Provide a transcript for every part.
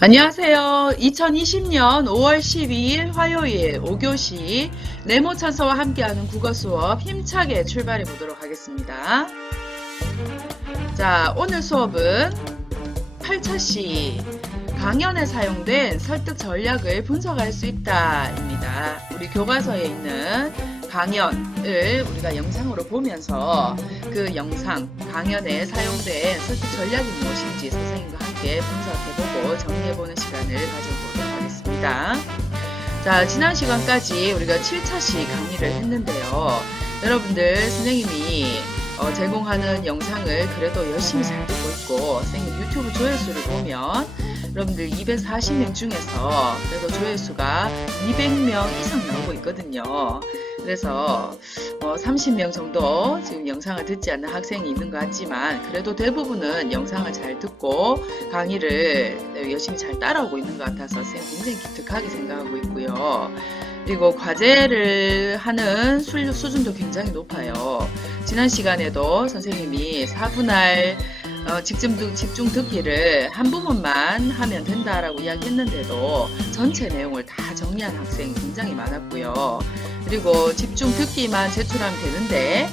안녕하세요. 2020년 5월 12일 화요일 5교시 네모 찬서와 함께하는 국어 수업 힘차게 출발해 보도록 하겠습니다. 자, 오늘 수업은 8차시 강연에 사용된 설득 전략을 분석할 수 있다입니다. 우리 교과서에 있는 강연을 우리가 영상으로 보면서 그 영상, 강연에 사용된 설득 전략이 무엇인지 선생님과 함께 분석해보고 정리해보는 시간을 가져보도록 하겠습니다. 자, 지난 시간까지 우리가 7차시 강의를 했는데요. 여러분들 선생님이 제공하는 영상을 그래도 열심히 잘 듣고 있고 선생님 유튜브 조회수를 보면 여러분들 240명 중에서 그래도 조회수가 200명 이상 나오고 있거든요. 그래서 30명 정도 지금 영상을 듣지 않는 학생이 있는 것 같지만 그래도 대부분은 영상을 잘 듣고 강의를 열심히 잘 따라오고 있는 것 같아서 선생님 굉장히 기특하게 생각하고 있고요. 그리고 과제를 하는 수준도 굉장히 높아요. 지난 시간에도 선생님이 4분할 집중 듣기를 한 부분만 하면 된다라고 이야기했는데도 전체 내용을 다 정리한 학생이 굉장히 많았고요. 그리고 집중 듣기만 제출하면 되는데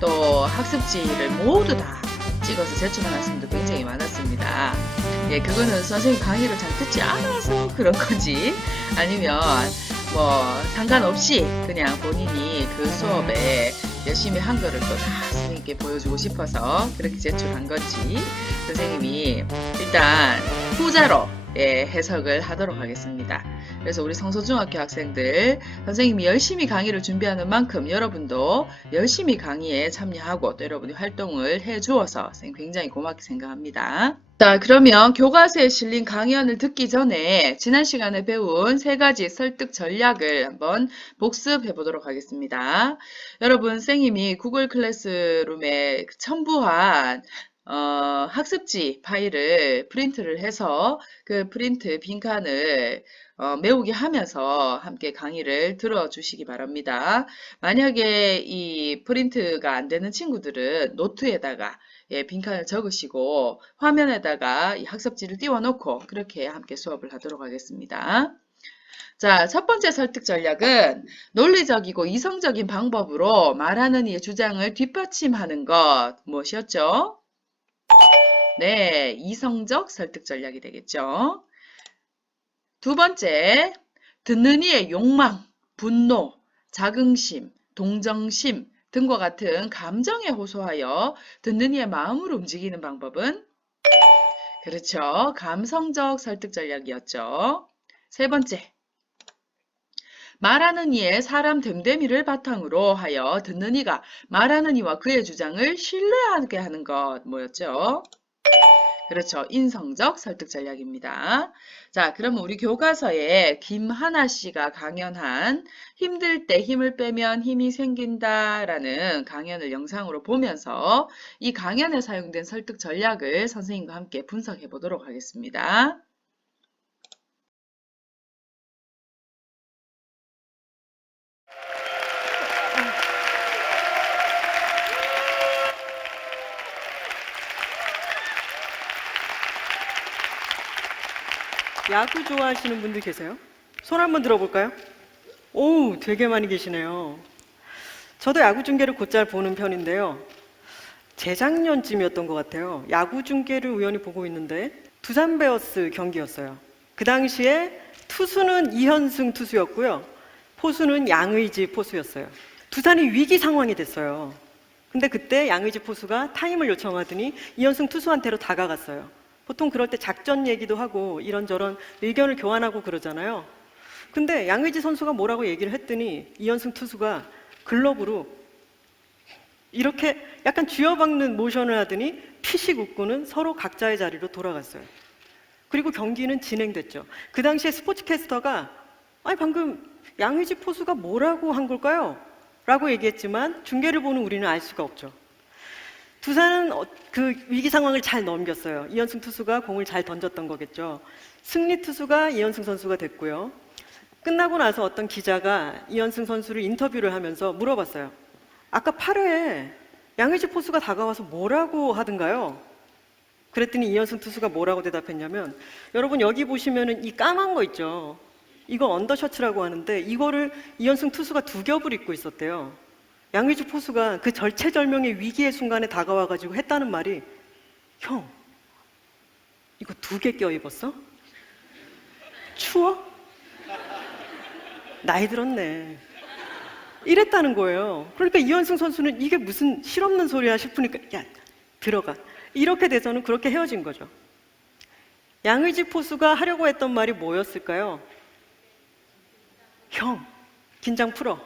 또 학습지를 모두 다 찍어서 제출한 학생도 굉장히 많았습니다. 예, 그거는 선생님 강의를 잘 듣지 않아서 그런 건지 아니면 상관없이 그냥 본인이 그 수업에 열심히 한 거를 또 다 선생님께 보여주고 싶어서 그렇게 제출한 건지 선생님이 일단 후자로 해석을 하도록 하겠습니다. 그래서 우리 성서중학교 학생들 선생님이 열심히 강의를 준비하는 만큼 여러분도 열심히 강의에 참여하고 또 여러분이 활동을 해주어서 선생님 굉장히 고맙게 생각합니다. 자, 그러면 교과서에 실린 강연을 듣기 전에 지난 시간에 배운 3가지 설득 전략을 한번 복습해 보도록 하겠습니다. 여러분 선생님이 구글 클래스룸에 첨부한 학습지 파일을 프린트를 해서 그 프린트 빈칸을 메우게 하면서 함께 강의를 들어주시기 바랍니다. 만약에 이 프린트가 안 되는 친구들은 노트에다가 빈칸을 적으시고 화면에다가 이 학습지를 띄워놓고 그렇게 함께 수업을 하도록 하겠습니다. 자, 첫 번째 설득 전략은 논리적이고 이성적인 방법으로 말하는 이의 주장을 뒷받침하는 것. 무엇이었죠? 네, 이성적 설득 전략이 되겠죠. 두 번째, 듣는 이의 욕망, 분노, 자긍심, 동정심 등과 같은 감정에 호소하여 듣는 이의 마음을 움직이는 방법은? 그렇죠. 감성적 설득 전략이었죠. 세 번째, 말하는 이의 사람 됨됨이를 바탕으로 하여 듣는 이가 말하는 이와 그의 주장을 신뢰하게 하는 것. 뭐였죠? 그렇죠. 인성적 설득 전략입니다. 자, 그러면 우리 교과서에 김하나 씨가 강연한 힘들 때 힘을 빼면 힘이 생긴다라는 강연을 영상으로 보면서 이 강연에 사용된 설득 전략을 선생님과 함께 분석해 보도록 하겠습니다. 야구 좋아하시는 분들 계세요? 손 한번 들어볼까요? 오, 되게 많이 계시네요. 저도 야구 중계를 곧잘 보는 편인데요. 재작년쯤이었던 것 같아요. 야구 중계를 우연히 보고 있는데 두산 베어스 경기였어요. 그 당시에 투수는 이현승 투수였고요. 포수는 양의지 포수였어요. 두산이 위기 상황이 됐어요. 근데 그때 양의지 포수가 타임을 요청하더니 이현승 투수한테로 다가갔어요. 보통 그럴 때 작전 얘기도 하고 이런저런 의견을 교환하고 그러잖아요. 근데 양의지 선수가 뭐라고 얘기를 했더니 이현승 투수가 글러브로 이렇게 약간 쥐어박는 모션을 하더니 피식 웃고는 서로 각자의 자리로 돌아갔어요. 그리고 경기는 진행됐죠. 그 당시에 스포츠캐스터가 아니 방금 양의지 포수가 뭐라고 한 걸까요? 라고 얘기했지만 중계를 보는 우리는 알 수가 없죠. 두산은 그 위기 상황을 잘 넘겼어요. 이현승 투수가 공을 잘 던졌던 거겠죠. 승리 투수가 이현승 선수가 됐고요. 끝나고 나서 어떤 기자가 이현승 선수를 인터뷰를 하면서 물어봤어요. 아까 8회에 양의지 포수가 다가와서 뭐라고 하던가요? 그랬더니 이현승 투수가 뭐라고 대답했냐면, 여러분 여기 보시면은 이 까만 거 있죠. 이거 언더셔츠라고 하는데 이거를 이현승 투수가 두 겹을 입고 있었대요. 양의지 포수가 그 절체절명의 위기의 순간에 다가와가지고 했다는 말이, 형, 이거 두 개 껴입었어? 추워? 나이 들었네. 이랬다는 거예요. 그러니까 이현승 선수는 이게 무슨 실없는 소리야 싶으니까, 야, 들어가. 이렇게 돼서는 그렇게 헤어진 거죠. 양의지 포수가 하려고 했던 말이 뭐였을까요? 형, 긴장 풀어.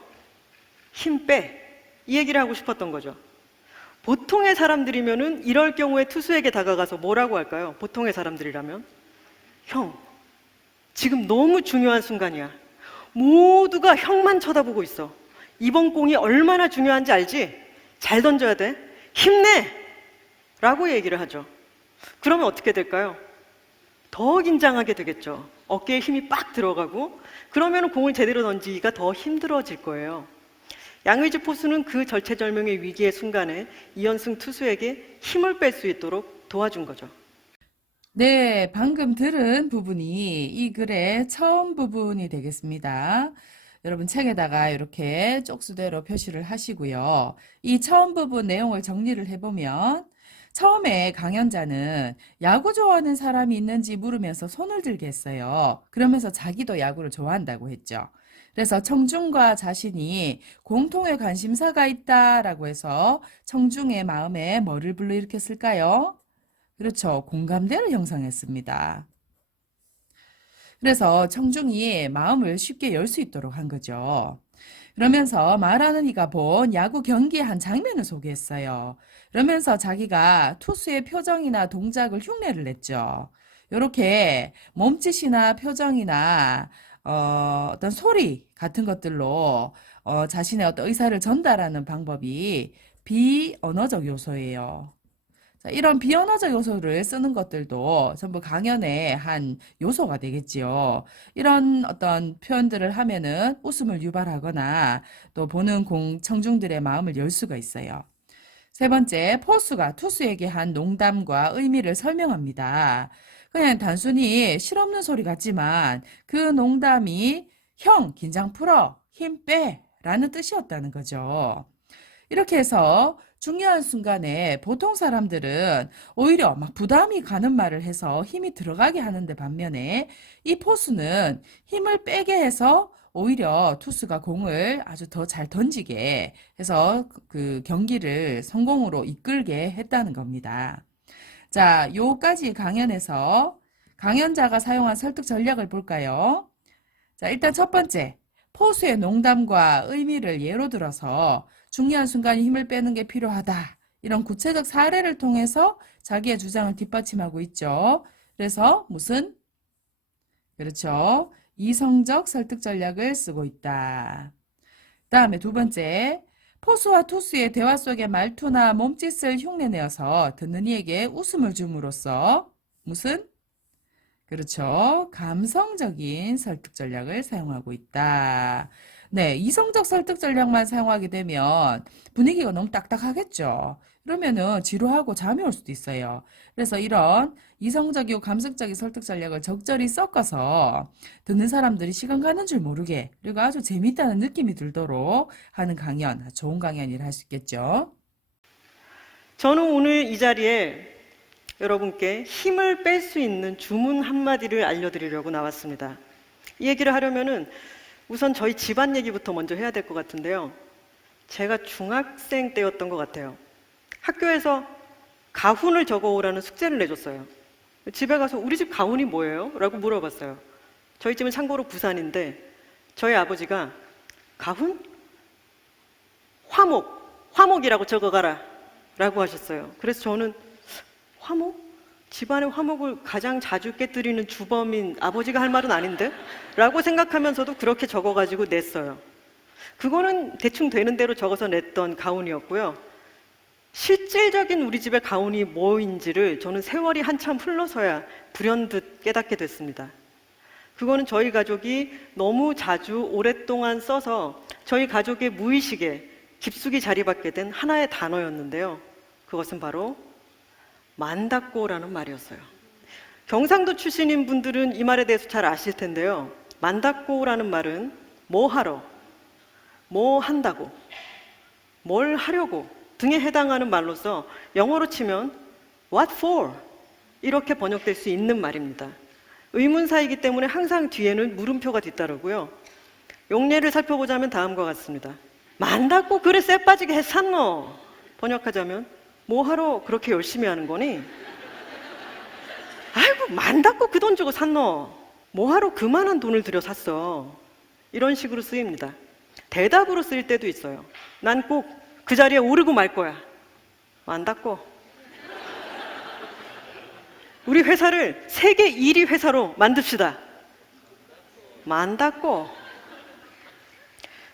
힘 빼. 이 얘기를 하고 싶었던 거죠. 보통의 사람들이면은 이럴 경우에 투수에게 다가가서 뭐라고 할까요? 보통의 사람들이라면, 형, 지금 너무 중요한 순간이야. 모두가 형만 쳐다보고 있어. 이번 공이 얼마나 중요한지 알지? 잘 던져야 돼. 힘내! 라고 얘기를 하죠. 그러면 어떻게 될까요? 더 긴장하게 되겠죠. 어깨에 힘이 빡 들어가고, 그러면 공을 제대로 던지기가 더 힘들어질 거예요. 양의지 포수는 그 절체절명의 위기의 순간에 이현승 투수에게 힘을 뺄 수 있도록 도와준 거죠. 네, 방금 들은 부분이 이 글의 처음 부분이 되겠습니다. 여러분 책에다가 이렇게 쪽수대로 표시를 하시고요. 이 처음 부분 내용을 정리를 해보면, 처음에 강연자는 야구 좋아하는 사람이 있는지 물으면서 손을 들게 했어요. 그러면서 자기도 야구를 좋아한다고 했죠. 그래서 청중과 자신이 공통의 관심사가 있다라고 해서 청중의 마음에 뭐를 불러일으켰을까요? 그렇죠. 공감대를 형성했습니다. 그래서 청중이 마음을 쉽게 열 수 있도록 한 거죠. 그러면서 말하는 이가 본 야구 경기의 한 장면을 소개했어요. 그러면서 자기가 투수의 표정이나 동작을 흉내를 냈죠. 이렇게 몸짓이나 표정이나 어떤 소리 같은 것들로 자신의 어떤 의사를 전달하는 방법이 비언어적 요소예요. 자, 이런 비언어적 요소를 쓰는 것들도 전부 강연의 한 요소가 되겠지요. 이런 어떤 표현들을 하면은 웃음을 유발하거나 또 보는 청중들의 마음을 열 수가 있어요. 세 번째, 포수가 투수에게 한 농담과 의미를 설명합니다. 그냥 단순히 실없는 소리 같지만 그 농담이 형, 긴장 풀어, 힘 빼 라는 뜻이었다는 거죠. 이렇게 해서 중요한 순간에 보통 사람들은 오히려 막 부담이 가는 말을 해서 힘이 들어가게 하는데 반면에 이 포수는 힘을 빼게 해서 오히려 투수가 공을 아주 더 잘 던지게 해서 그 경기를 성공으로 이끌게 했다는 겁니다. 자, 요까지 강연에서 강연자가 사용한 설득 전략을 볼까요? 자, 일단 첫 번째, 포수의 농담과 의미를 예로 들어서 중요한 순간에 힘을 빼는 게 필요하다. 이런 구체적 사례를 통해서 자기의 주장을 뒷받침하고 있죠. 그래서 무슨? 그렇죠. 이성적 설득 전략을 쓰고 있다. 다음에 두 번째, 포수와 투수의 대화 속의 말투나 몸짓을 흉내내어서 듣는 이에게 웃음을 줌으로써 무슨? 그렇죠. 감성적인 설득 전략을 사용하고 있다. 네, 이성적 설득 전략만 사용하게 되면 분위기가 너무 딱딱하겠죠. 그러면은 지루하고 잠이 올 수도 있어요. 그래서 이런 이성적이고 감성적인 설득 전략을 적절히 섞어서 듣는 사람들이 시간 가는 줄 모르게 그리고 아주 재미있다는 느낌이 들도록 하는 강연, 좋은 강연이라 할 수 있겠죠. 저는 오늘 이 자리에 여러분께 힘을 뺄 수 있는 주문 한마디를 알려드리려고 나왔습니다. 이 얘기를 하려면은 우선 저희 집안 얘기부터 먼저 해야 될 것 같은데요. 제가 중학생 때였던 것 같아요. 학교에서 가훈을 적어오라는 숙제를 내줬어요. 집에 가서 우리 집 가훈이 뭐예요? 라고 물어봤어요. 저희 집은 참고로 부산인데 저희 아버지가 가훈? 화목이라고 적어가라 라고 하셨어요. 그래서 저는 화목? 집안의 화목을 가장 자주 깨뜨리는 주범인 아버지가 할 말은 아닌데? 라고 생각하면서도 그렇게 적어가지고 냈어요. 그거는 대충 되는 대로 적어서 냈던 가훈이었고요. 실질적인 우리 집의 가훈이 뭐인지를 저는 세월이 한참 흘러서야 불현듯 깨닫게 됐습니다. 그거는 저희 가족이 너무 자주 오랫동안 써서 저희 가족의 무의식에 깊숙이 자리받게 된 하나의 단어였는데요. 그것은 바로 만닫고라는 말이었어요. 경상도 출신인 분들은 이 말에 대해서 잘 아실 텐데요. 만닫고라는 말은 뭐 하러, 뭐 한다고, 뭘 하려고 등에 해당하는 말로서 영어로 치면 what for 이렇게 번역될 수 있는 말입니다. 의문사이기 때문에 항상 뒤에는 물음표가 뒤따르고요. 용례를 살펴보자면 다음과 같습니다. 만닫고 그래 쎄 빠지게 했었노. 번역하자면 뭐 하러 그렇게 열심히 하는 거니? 아이고 만닫고 그 돈 주고 샀노. 뭐 하러 그만한 돈을 들여 샀어. 이런 식으로 쓰입니다. 대답으로 쓰일 때도 있어요. 난 꼭 그 자리에 오르고 말 거야. 만닫고. 우리 회사를 세계 1위 회사로 만듭시다. 만닫고.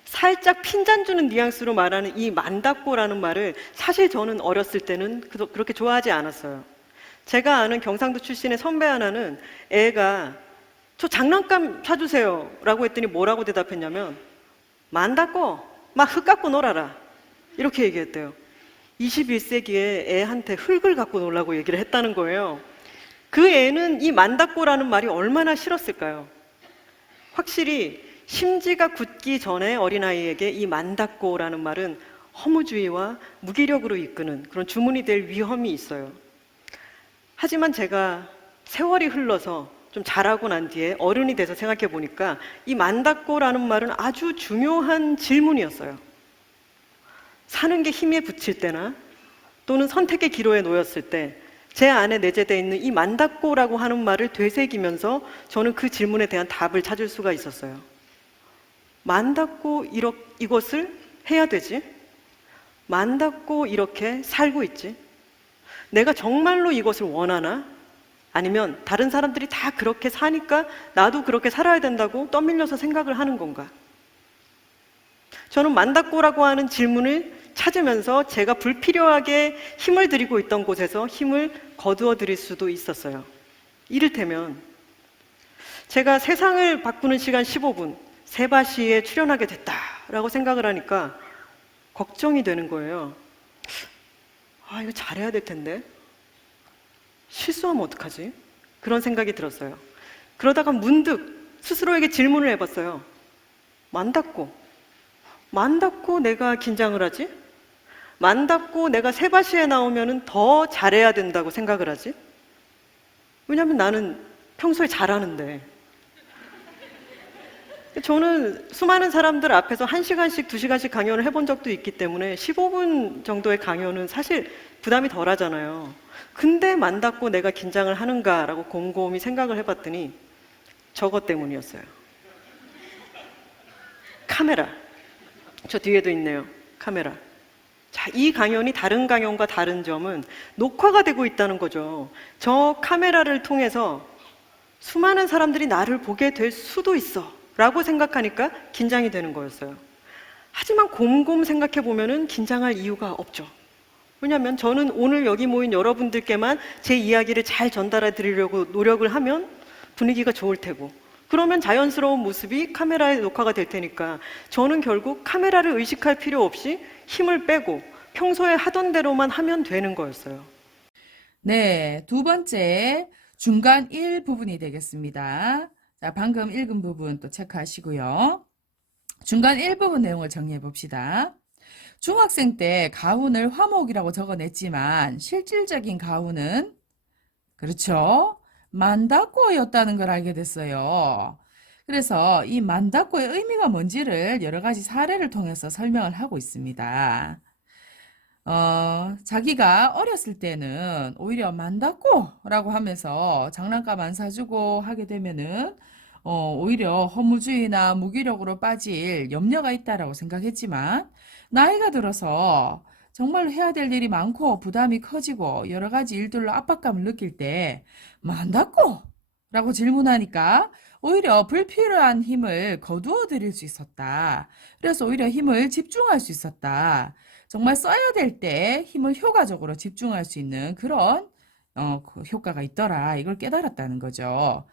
살짝 핀잔 주는 뉘앙스로 말하는 이 만닫고라는 말을 사실 저는 어렸을 때는 그렇게 좋아하지 않았어요. 제가 아는 경상도 출신의 선배 하나는 애가 저 장난감 사주세요 라고 했더니 뭐라고 대답했냐면 만닫고 막 흙 갖고 놀아라 이렇게 얘기했대요. 21세기에 애한테 흙을 갖고 놀라고 얘기를 했다는 거예요. 그 애는 이 만닫고라는 말이 얼마나 싫었을까요? 확실히 심지가 굳기 전에 어린아이에게 이 만닫고라는 말은 허무주의와 무기력으로 이끄는 그런 주문이 될 위험이 있어요. 하지만 제가 세월이 흘러서 좀 자라고 난 뒤에 어른이 돼서 생각해 보니까 이 만닫고라는 말은 아주 중요한 질문이었어요. 사는 게 힘에 부칠 때나 또는 선택의 기로에 놓였을 때 제 안에 내재되어 있는 이 만닫고라고 하는 말을 되새기면서 저는 그 질문에 대한 답을 찾을 수가 있었어요. 만닫고 이것을 해야 되지? 만닫고 이렇게 살고 있지? 내가 정말로 이것을 원하나? 아니면 다른 사람들이 다 그렇게 사니까 나도 그렇게 살아야 된다고 떠밀려서 생각을 하는 건가? 저는 만닫고라고 하는 질문을 찾으면서 제가 불필요하게 힘을 들이고 있던 곳에서 힘을 거두어 드릴 수도 있었어요. 이를테면 제가 세상을 바꾸는 시간 15분 세바시에 출연하게 됐다라고 생각을 하니까 걱정이 되는 거예요. 아, 이거 잘해야 될 텐데 실수하면 어떡하지? 그런 생각이 들었어요. 그러다가 문득 스스로에게 질문을 해봤어요. 만닫고 내가 긴장을 하지? 만닫고 내가 세바시에 나오면 더 잘해야 된다고 생각을 하지? 왜냐하면 나는 평소에 잘하는데. 저는 수많은 사람들 앞에서 1시간씩, 2시간씩 강연을 해본 적도 있기 때문에 15분 정도의 강연은 사실 부담이 덜 하잖아요. 근데 만닫고 내가 긴장을 하는가라고 곰곰이 생각을 해봤더니 저것 때문이었어요. 카메라. 저 뒤에도 있네요. 카메라. 자, 이 강연이 다른 강연과 다른 점은 녹화가 되고 있다는 거죠. 저 카메라를 통해서 수많은 사람들이 나를 보게 될 수도 있어 라고 생각하니까 긴장이 되는 거였어요. 하지만 곰곰 생각해 보면은 긴장할 이유가 없죠. 왜냐하면 저는 오늘 여기 모인 여러분들께만 제 이야기를 잘 전달해 드리려고 노력을 하면 분위기가 좋을 테고, 그러면 자연스러운 모습이 카메라에 녹화가 될 테니까 저는 결국 카메라를 의식할 필요 없이 힘을 빼고 평소에 하던 대로만 하면 되는 거였어요. 네, 두 번째 중간 1 부분이 되겠습니다. 자, 방금 읽은 부분 또 체크하시고요. 중간 1 부분 내용을 정리해 봅시다. 중학생 때 가훈을 화목이라고 적어냈지만 실질적인 가훈은 그렇죠. 만닫고였다는 걸 알게 됐어요. 그래서 이 만닫고의 의미가 뭔지를 여러 가지 사례를 통해서 설명을 하고 있습니다. 자기가 어렸을 때는 오히려 만닫고라고 하면서 장난감 안 사주고 하게 되면은 오히려 허무주의나 무기력으로 빠질 염려가 있다라고 생각했지만 나이가 들어서 정말로 해야 될 일이 많고 부담이 커지고 여러 가지 일들로 압박감을 느낄 때 만닫고? 라고 질문하니까 오히려 불필요한 힘을 거두어 드릴 수 있었다. 그래서 오히려 힘을 집중할 수 있었다. 정말 써야 될 때 힘을 효과적으로 집중할 수 있는 그런 그 효과가 있더라. 이걸 깨달았다는 거죠.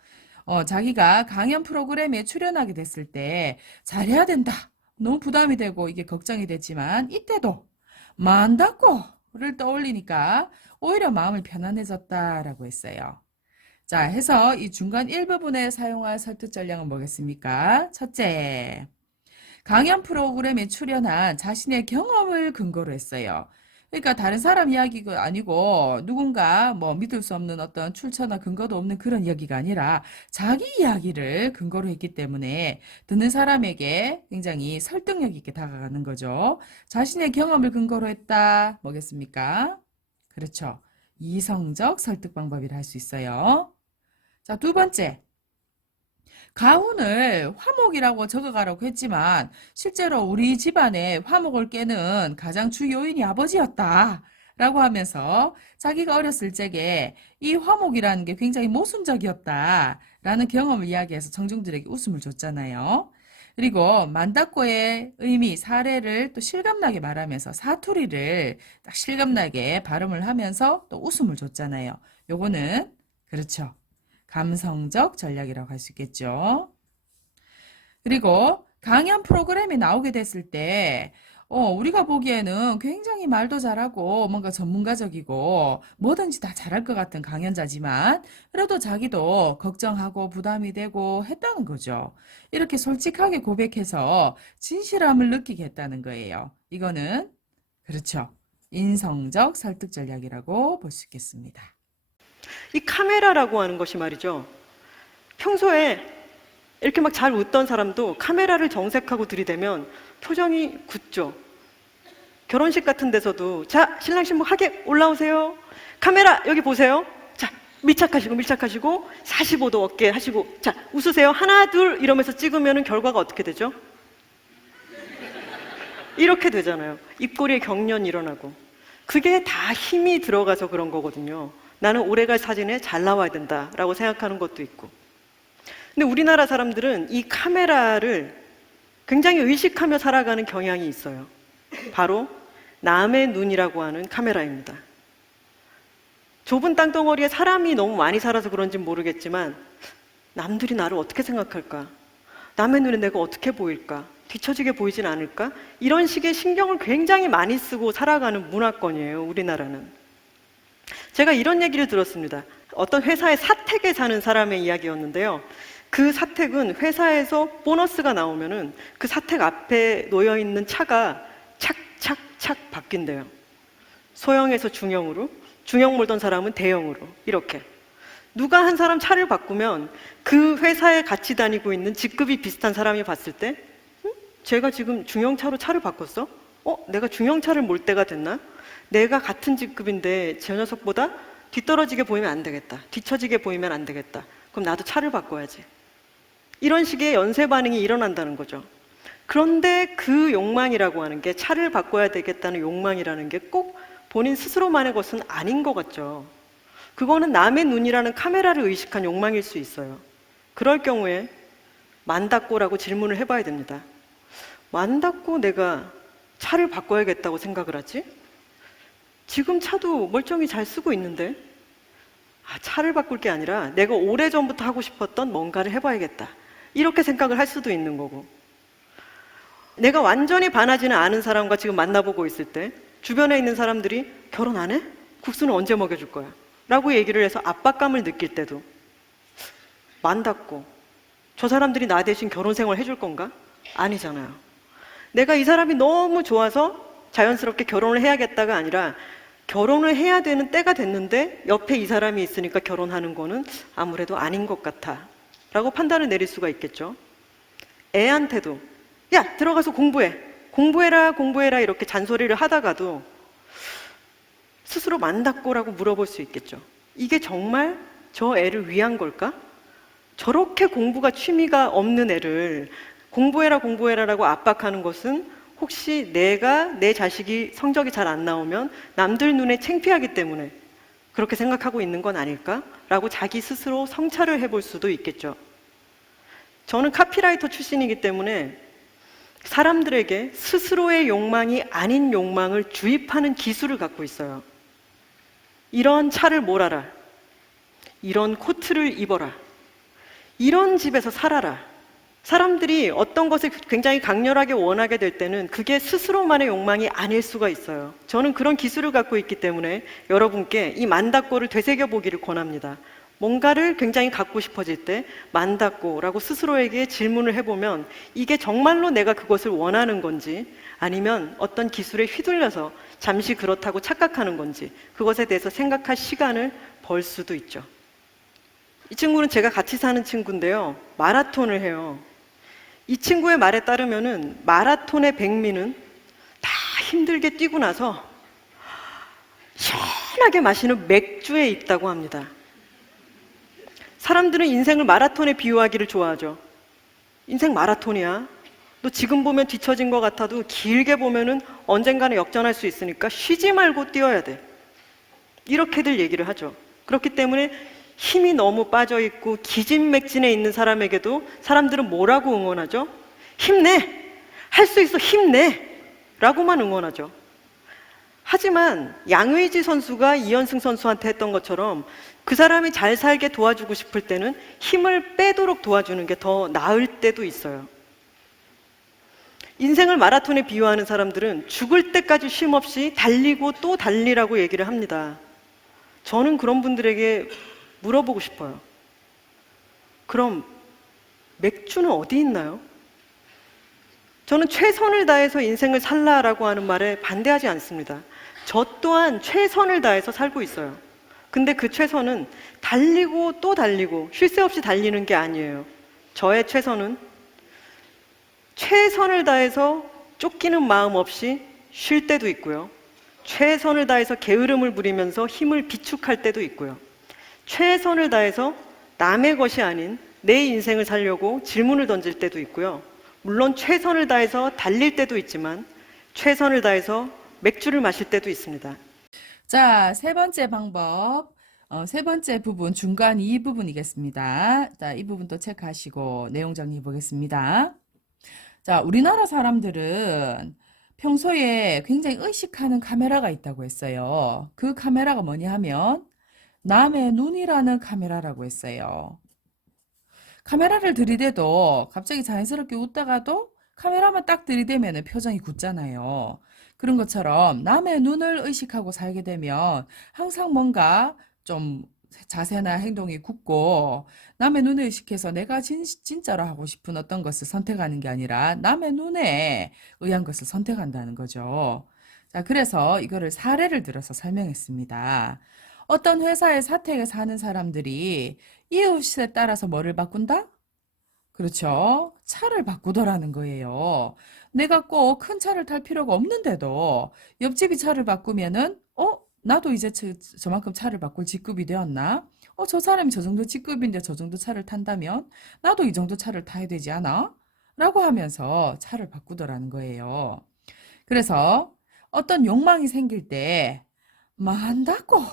자기가 강연 프로그램에 출연하게 됐을 때 잘해야 된다. 너무 부담이 되고 이게 걱정이 됐지만 이때도 만닫고 떠올리니까 오히려 마음이 편안해졌다라고 했어요. 자, 해서 이 중간 일부분에 사용할 설득 전략은 뭐겠습니까? 첫째, 강연 프로그램에 출연한 자신의 경험을 근거로 했어요. 그러니까 다른 사람 이야기가 아니고 누군가 뭐 믿을 수 없는 어떤 출처나 근거도 없는 그런 이야기가 아니라 자기 이야기를 근거로 했기 때문에 듣는 사람에게 굉장히 설득력 있게 다가가는 거죠. 자신의 경험을 근거로 했다. 뭐겠습니까? 그렇죠. 이성적 설득 방법이라 할 수 있어요. 자, 두 번째. 가훈을 화목이라고 적어가라고 했지만 실제로 우리 집안에 화목을 깨는 가장 주 요인이 아버지였다. 라고 하면서 자기가 어렸을 적에 이 화목이라는 게 굉장히 모순적이었다. 라는 경험을 이야기해서 청중들에게 웃음을 줬잖아요. 그리고 만다꼬의 의미, 사례를 또 실감나게 말하면서 사투리를 딱 실감나게 발음을 하면서 또 웃음을 줬잖아요. 요거는 그렇죠. 감성적 전략이라고 할 수 있겠죠. 그리고 강연 프로그램에 나오게 됐을 때 우리가 보기에는 굉장히 말도 잘하고 뭔가 전문가적이고 뭐든지 다 잘할 것 같은 강연자지만 그래도 자기도 걱정하고 부담이 되고 했다는 거죠. 이렇게 솔직하게 고백해서 진실함을 느끼게 했다는 거예요. 이거는 그렇죠. 인성적 설득 전략이라고 볼 수 있겠습니다. 이 카메라라고 하는 것이 말이죠. 평소에 이렇게 막 잘 웃던 사람도 카메라를 정색하고 들이대면 표정이 굳죠. 결혼식 같은 데서도 자, 신랑 신부 하객 올라오세요. 카메라 여기 보세요. 자, 밀착하시고 45도 어깨 하시고 자, 웃으세요. 하나, 둘 이러면서 찍으면 결과가 어떻게 되죠? 이렇게 되잖아요. 입꼬리에 경련이 일어나고. 그게 다 힘이 들어가서 그런 거거든요. 나는 오래갈 사진에 잘 나와야 된다라고 생각하는 것도 있고. 근데 우리나라 사람들은 이 카메라를 굉장히 의식하며 살아가는 경향이 있어요. 바로 남의 눈이라고 하는 카메라입니다. 좁은 땅덩어리에 사람이 너무 많이 살아서 그런지 모르겠지만 남들이 나를 어떻게 생각할까? 남의 눈에 내가 어떻게 보일까? 뒤처지게 보이진 않을까? 이런 식의 신경을 굉장히 많이 쓰고 살아가는 문화권이에요, 우리나라는. 제가 이런 얘기를 들었습니다. 어떤 회사의 사택에 사는 사람의 이야기였는데요. 그 사택은 회사에서 보너스가 나오면은 그 사택 앞에 놓여 있는 차가 착착착 바뀐대요. 소형에서 중형으로, 중형 몰던 사람은 대형으로 이렇게. 누가 한 사람 차를 바꾸면 그 회사에 같이 다니고 있는 직급이 비슷한 사람이 봤을 때 제가 지금 중형차로 차를 바꿨어? 내가 중형차를 몰 때가 됐나? 내가 같은 직급인데 저 녀석보다 뒤떨어지게 보이면 안 되겠다. 뒤처지게 보이면 안 되겠다. 그럼 나도 차를 바꿔야지. 이런 식의 연쇄 반응이 일어난다는 거죠. 그런데 그 욕망이라고 하는 게 차를 바꿔야 되겠다는 욕망이라는 게 꼭 본인 스스로만의 것은 아닌 것 같죠. 그거는 남의 눈이라는 카메라를 의식한 욕망일 수 있어요. 그럴 경우에 만다꼬라고 질문을 해봐야 됩니다. 만다꼬 내가 차를 바꿔야겠다고 생각을 하지? 지금 차도 멀쩡히 잘 쓰고 있는데 차를 바꿀 게 아니라 내가 오래전부터 하고 싶었던 뭔가를 해봐야겠다. 이렇게 생각을 할 수도 있는 거고 내가 완전히 반하지는 않은 사람과 지금 만나보고 있을 때 주변에 있는 사람들이 결혼 안 해? 국수는 언제 먹여줄 거야? 라고 얘기를 해서 압박감을 느낄 때도 만다꼬 저 사람들이 나 대신 결혼 생활 해줄 건가? 아니잖아요. 내가 이 사람이 너무 좋아서 자연스럽게 결혼을 해야겠다가 아니라 결혼을 해야 되는 때가 됐는데 옆에 이 사람이 있으니까 결혼하는 거는 아무래도 아닌 것 같아 라고 판단을 내릴 수가 있겠죠. 애한테도 야 들어가서 공부해라 이렇게 잔소리를 하다가도 스스로 만다꼬라고 물어볼 수 있겠죠. 이게 정말 저 애를 위한 걸까? 저렇게 공부가 취미가 없는 애를 공부해라라고 압박하는 것은 혹시 내 자식이 성적이 잘 안 나오면 남들 눈에 창피하기 때문에 그렇게 생각하고 있는 건 아닐까? 라고 자기 스스로 성찰을 해볼 수도 있겠죠. 저는 카피라이터 출신이기 때문에 사람들에게 스스로의 욕망이 아닌 욕망을 주입하는 기술을 갖고 있어요. 이런 차를 몰아라. 이런 코트를 입어라. 이런 집에서 살아라. 사람들이 어떤 것을 굉장히 강렬하게 원하게 될 때는 그게 스스로만의 욕망이 아닐 수가 있어요. 저는 그런 기술을 갖고 있기 때문에 여러분께 이 만다꼬를 되새겨 보기를 권합니다. 뭔가를 굉장히 갖고 싶어질 때 만다꼬라고 스스로에게 질문을 해보면 이게 정말로 내가 그것을 원하는 건지 아니면 어떤 기술에 휘둘려서 잠시 그렇다고 착각하는 건지 그것에 대해서 생각할 시간을 벌 수도 있죠. 이 친구는 제가 같이 사는 친구인데요. 마라톤을 해요. 이 친구의 말에 따르면은 마라톤의 백미는 다 힘들게 뛰고 나서 시원하게 마시는 맥주에 있다고 합니다. 사람들은 인생을 마라톤에 비유하기를 좋아하죠. 인생 마라톤이야. 너 지금 보면 뒤처진 것 같아도 길게 보면은 언젠가는 역전할 수 있으니까 쉬지 말고 뛰어야 돼. 이렇게들 얘기를 하죠. 그렇기 때문에 힘이 너무 빠져있고 기진맥진해 있는 사람에게도 사람들은 뭐라고 응원하죠? 힘내! 할 수 있어! 힘내! 라고만 응원하죠. 하지만 양의지 선수가 이현승 선수한테 했던 것처럼 그 사람이 잘 살게 도와주고 싶을 때는 힘을 빼도록 도와주는 게 더 나을 때도 있어요. 인생을 마라톤에 비유하는 사람들은 죽을 때까지 쉼 없이 달리고 또 달리라고 얘기를 합니다. 저는 그런 분들에게 물어보고 싶어요. 그럼 맥주는 어디 있나요? 저는 최선을 다해서 인생을 살라라고 하는 말에 반대하지 않습니다. 저 또한 최선을 다해서 살고 있어요. 근데 그 최선은 달리고 또 달리고 쉴 새 없이 달리는 게 아니에요. 저의 최선은 최선을 다해서 쫓기는 마음 없이 쉴 때도 있고요. 최선을 다해서 게으름을 부리면서 힘을 비축할 때도 있고요. 최선을 다해서 남의 것이 아닌 내 인생을 살려고 질문을 던질 때도 있고요. 물론 최선을 다해서 달릴 때도 있지만 최선을 다해서 맥주를 마실 때도 있습니다. 자, 세 번째 방법. 세 번째 부분, 중간 이 부분이겠습니다. 자, 이 부분도 체크하시고 내용 정리해 보겠습니다. 자, 우리나라 사람들은 평소에 굉장히 의식하는 카메라가 있다고 했어요. 그 카메라가 뭐냐 하면 남의 눈이라는 카메라라고 했어요. 카메라를 들이대도 갑자기 자연스럽게 웃다가도 카메라만 딱 들이대면 표정이 굳잖아요. 그런 것처럼 남의 눈을 의식하고 살게 되면 항상 뭔가 좀 자세나 행동이 굳고 남의 눈을 의식해서 내가 진짜로 하고 싶은 어떤 것을 선택하는 게 아니라 남의 눈에 의한 것을 선택한다는 거죠. 자, 그래서 이거를 사례를 들어서 설명했습니다. 어떤 회사의 사택에 사는 사람들이 이웃에 따라서 뭐를 바꾼다? 그렇죠. 차를 바꾸더라는 거예요. 내가 꼭 큰 차를 탈 필요가 없는데도 옆집이 차를 바꾸면은, 나도 이제 저만큼 차를 바꿀 직급이 되었나? 저 사람이 저 정도 직급인데 저 정도 차를 탄다면 나도 이 정도 차를 타야 되지 않아? 라고 하면서 차를 바꾸더라는 거예요. 그래서 어떤 욕망이 생길 때, 만다고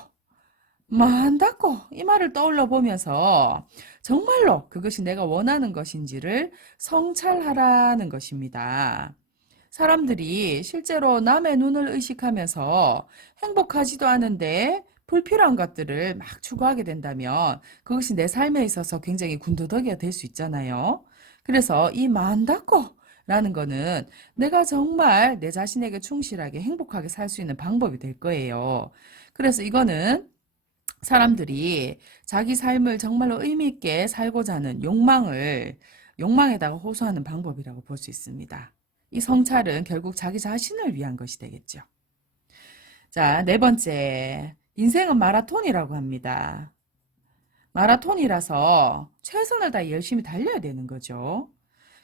이 말을 떠올려 보면서 정말로 그것이 내가 원하는 것인지를 성찰하라는 것입니다. 사람들이 실제로 남의 눈을 의식하면서 행복하지도 않은데 불필요한 것들을 막 추구하게 된다면 그것이 내 삶에 있어서 굉장히 군더더기가 될 수 있잖아요. 그래서 이 만다고 라는 거는 내가 정말 내 자신에게 충실하게 행복하게 살 수 있는 방법이 될 거예요. 그래서 이거는 사람들이 자기 삶을 정말로 의미 있게 살고자 하는 욕망에다가 호소하는 방법이라고 볼 수 있습니다. 이 성찰은 결국 자기 자신을 위한 것이 되겠죠. 자, 네 번째. 인생은 마라톤이라고 합니다. 마라톤이라서 최선을 다해 열심히 달려야 되는 거죠.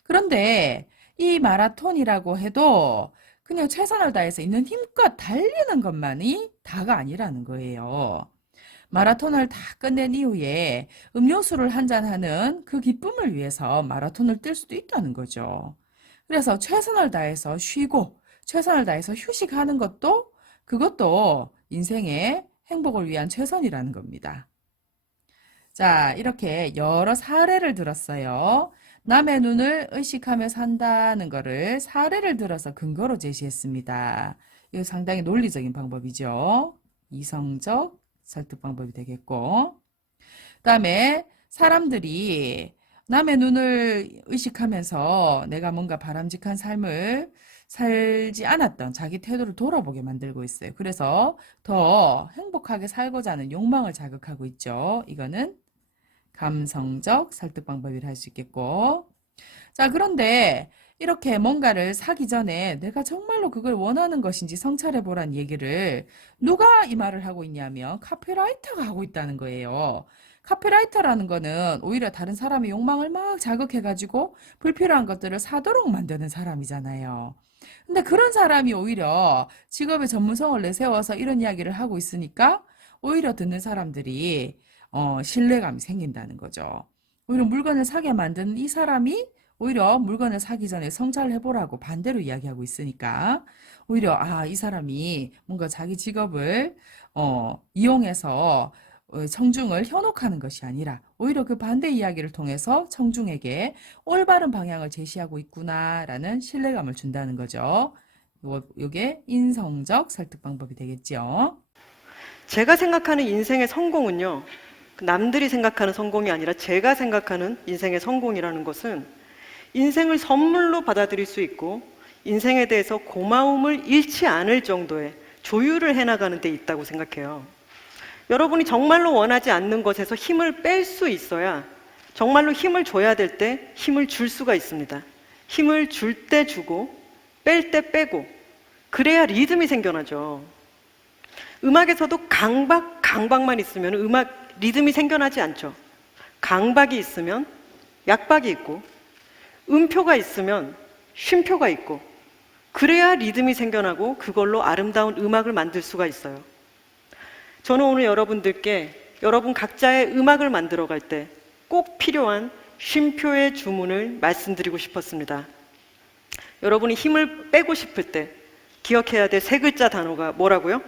그런데 이 마라톤이라고 해도 그냥 최선을 다해서 있는 힘껏 달리는 것만이 다가 아니라는 거예요. 마라톤을 다 끝낸 이후에 음료수를 한잔하는 그 기쁨을 위해서 마라톤을 뛸 수도 있다는 거죠. 그래서 최선을 다해서 쉬고 최선을 다해서 휴식하는 그것도 인생의 행복을 위한 최선이라는 겁니다. 자, 이렇게 여러 사례를 들었어요. 남의 눈을 의식하며 산다는 거를 사례를 들어서 근거로 제시했습니다. 이거 상당히 논리적인 방법이죠. 이성적 설득 방법이 되겠고, 그 다음에 사람들이 남의 눈을 의식하면서 내가 뭔가 바람직한 삶을 살지 않았던 자기 태도를 돌아보게 만들고 있어요. 그래서 더 행복하게 살고자 하는 욕망을 자극하고 있죠. 이거는 감성적 설득 방법이라 할 수 있겠고. 자, 그런데 이렇게 뭔가를 사기 전에 내가 정말로 그걸 원하는 것인지 성찰해 보란 얘기를 누가 이 말을 하고 있냐면 카피라이터가 하고 있다는 거예요. 카피라이터라는 거는 오히려 다른 사람의 욕망을 막 자극해가지고 불필요한 것들을 사도록 만드는 사람이잖아요. 근데 그런 사람이 오히려 직업의 전문성을 내세워서 이런 이야기를 하고 있으니까 오히려 듣는 사람들이 신뢰감이 생긴다는 거죠. 오히려 물건을 사게 만드는 이 사람이 오히려 물건을 사기 전에 성찰을 해보라고 반대로 이야기하고 있으니까 오히려 이 사람이 뭔가 자기 직업을 이용해서 청중을 현혹하는 것이 아니라 오히려 그 반대 이야기를 통해서 청중에게 올바른 방향을 제시하고 있구나라는 신뢰감을 준다는 거죠. 요게 인성적 설득 방법이 되겠죠. 제가 생각하는 인생의 성공은요, 남들이 생각하는 성공이 아니라 제가 생각하는 인생의 성공이라는 것은 인생을 선물로 받아들일 수 있고 인생에 대해서 고마움을 잃지 않을 정도의 조율을 해나가는 데 있다고 생각해요. 여러분이 정말로 원하지 않는 것에서 힘을 뺄 수 있어야 정말로 힘을 줘야 될 때 힘을 줄 수가 있습니다. 힘을 줄 때 주고 뺄 때 빼고 그래야 리듬이 생겨나죠. 음악에서도 강박만 있으면 음악 리듬이 생겨나지 않죠. 강박이 있으면 약박이 있고 음표가 있으면 쉼표가 있고 그래야 리듬이 생겨나고 그걸로 아름다운 음악을 만들 수가 있어요. 저는 오늘 여러분들께 여러분 각자의 음악을 만들어 갈 때 꼭 필요한 쉼표의 주문을 말씀드리고 싶었습니다. 여러분이 힘을 빼고 싶을 때 기억해야 될 세 글자 단어가 뭐라고요?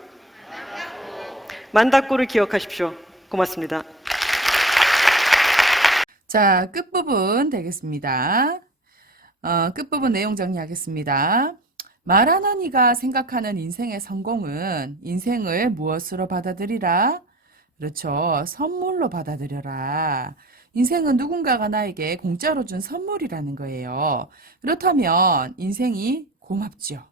만다꼬를 기억하십시오. 고맙습니다. 자, 끝부분 되겠습니다. 끝부분 내용 정리하겠습니다. 말하나니가 생각하는 인생의 성공은 인생을 무엇으로 받아들이라? 그렇죠. 선물로 받아들여라. 인생은 누군가가 나에게 공짜로 준 선물이라는 거예요. 그렇다면 인생이 고맙죠.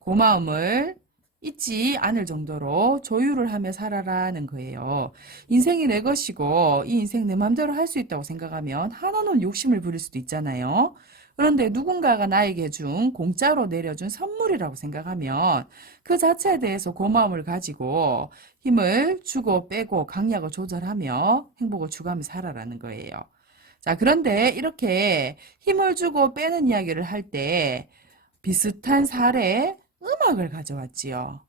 고마움을 잊지 않을 정도로 조율을 하며 살아라는 거예요. 인생이 내 것이고 이 인생 내 맘대로 할 수 있다고 생각하면 한없는 욕심을 부릴 수도 있잖아요. 그런데 누군가가 나에게 준 공짜로 내려준 선물이라고 생각하면 그 자체에 대해서 고마움을 가지고 힘을 주고 빼고 강약을 조절하며 행복을 추구하며 살아라는 거예요. 자, 그런데 이렇게 힘을 주고 빼는 이야기를 할 때 비슷한 사례 음악을 가져왔지요.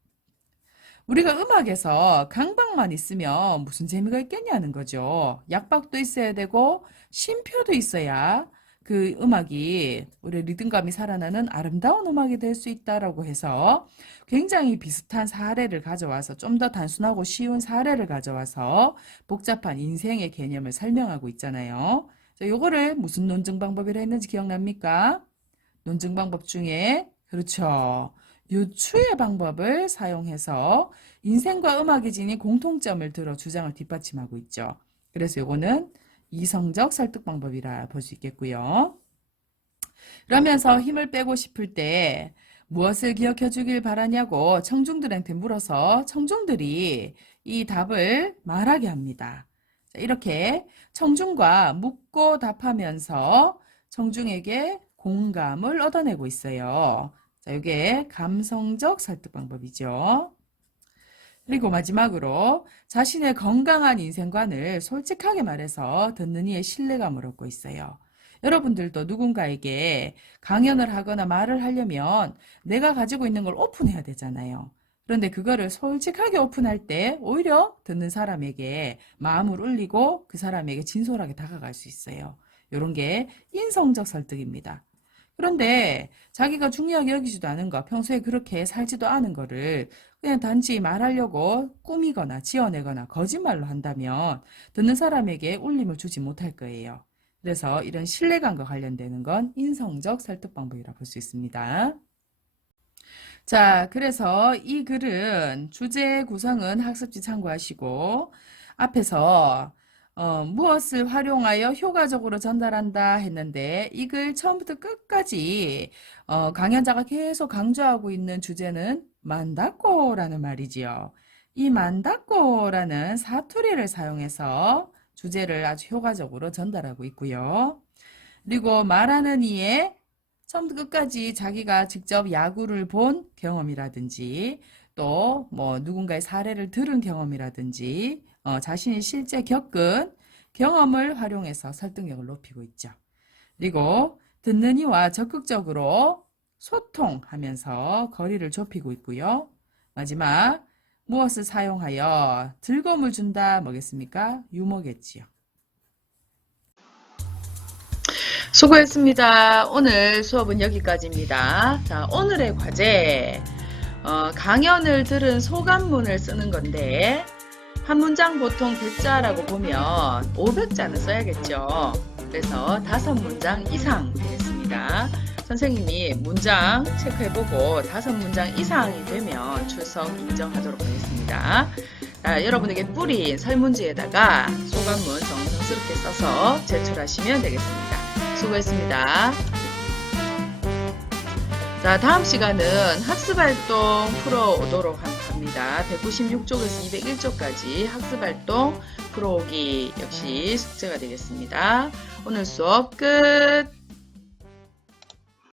우리가 음악에서 강박만 있으면 무슨 재미가 있겠냐는 거죠. 약박도 있어야 되고 쉼표도 있어야 그 음악이 우리 리듬감이 살아나는 아름다운 음악이 될 수 있다라고 해서 굉장히 비슷한 사례를 가져와서 좀 더 단순하고 쉬운 사례를 가져와서 복잡한 인생의 개념을 설명하고 있잖아요. 자, 요거를 무슨 논증 방법이라 했는지 기억납니까? 논증 방법 중에 그렇죠. 유추의 방법을 사용해서 인생과 음악이 지닌 공통점을 들어 주장을 뒷받침하고 있죠. 그래서 요거는 이성적 설득 방법이라 볼 수 있겠고요. 그러면서 힘을 빼고 싶을 때 무엇을 기억해 주길 바라냐고 청중들한테 물어서 청중들이 이 답을 말하게 합니다. 자, 이렇게 청중과 묻고 답하면서 청중에게 공감을 얻어내고 있어요. 자, 이게 감성적 설득 방법이죠. 그리고 마지막으로 자신의 건강한 인생관을 솔직하게 말해서 듣는 이의 신뢰감을 얻고 있어요. 여러분들도 누군가에게 강연을 하거나 말을 하려면 내가 가지고 있는 걸 오픈해야 되잖아요. 그런데 그거를 솔직하게 오픈할 때 오히려 듣는 사람에게 마음을 울리고 그 사람에게 진솔하게 다가갈 수 있어요. 이런 게 인성적 설득입니다. 그런데 자기가 중요하게 여기지도 않은 거, 평소에 그렇게 살지도 않은 거를 그냥 단지 말하려고 꾸미거나 지어내거나 거짓말로 한다면 듣는 사람에게 울림을 주지 못할 거예요. 그래서 이런 신뢰감과 관련되는 건 인성적 설득 방법이라 볼 수 있습니다. 자, 그래서 이 글은 주제 구성은 학습지 참고하시고 앞에서 무엇을 활용하여 효과적으로 전달한다 했는데 이 글 처음부터 끝까지 강연자가 계속 강조하고 있는 주제는 만다꼬라는 말이지요. 이 만다꼬라는 사투리를 사용해서 주제를 아주 효과적으로 전달하고 있고요. 그리고 말하는 이의 처음부터 끝까지 자기가 직접 야구를 본 경험이라든지 또 뭐 누군가의 사례를 들은 경험이라든지 자신이 실제 겪은 경험을 활용해서 설득력을 높이고 있죠. 그리고 듣는 이와 적극적으로 소통하면서 거리를 좁히고 있고요. 마지막 무엇을 사용하여 즐거움을 준다 뭐겠습니까? 유머겠지요. 수고했습니다. 오늘 수업은 여기까지입니다. 자, 오늘의 과제 강연을 들은 소감문을 쓰는 건데 한 문장 보통 100자라고 보면 500자는 써야겠죠. 그래서 5문장 이상 되겠습니다. 선생님이 문장 체크해보고 5문장 이상이 되면 출석 인정하도록 하겠습니다. 여러분에게 뿌린 설문지에다가 소감문 정성스럽게 써서 제출하시면 되겠습니다. 수고했습니다. 자, 다음 시간은 학습활동 풀어오도록 합니다. 196쪽에서 201쪽까지 학습활동 풀어오기 역시 숙제가 되겠습니다. 오늘 수업 끝!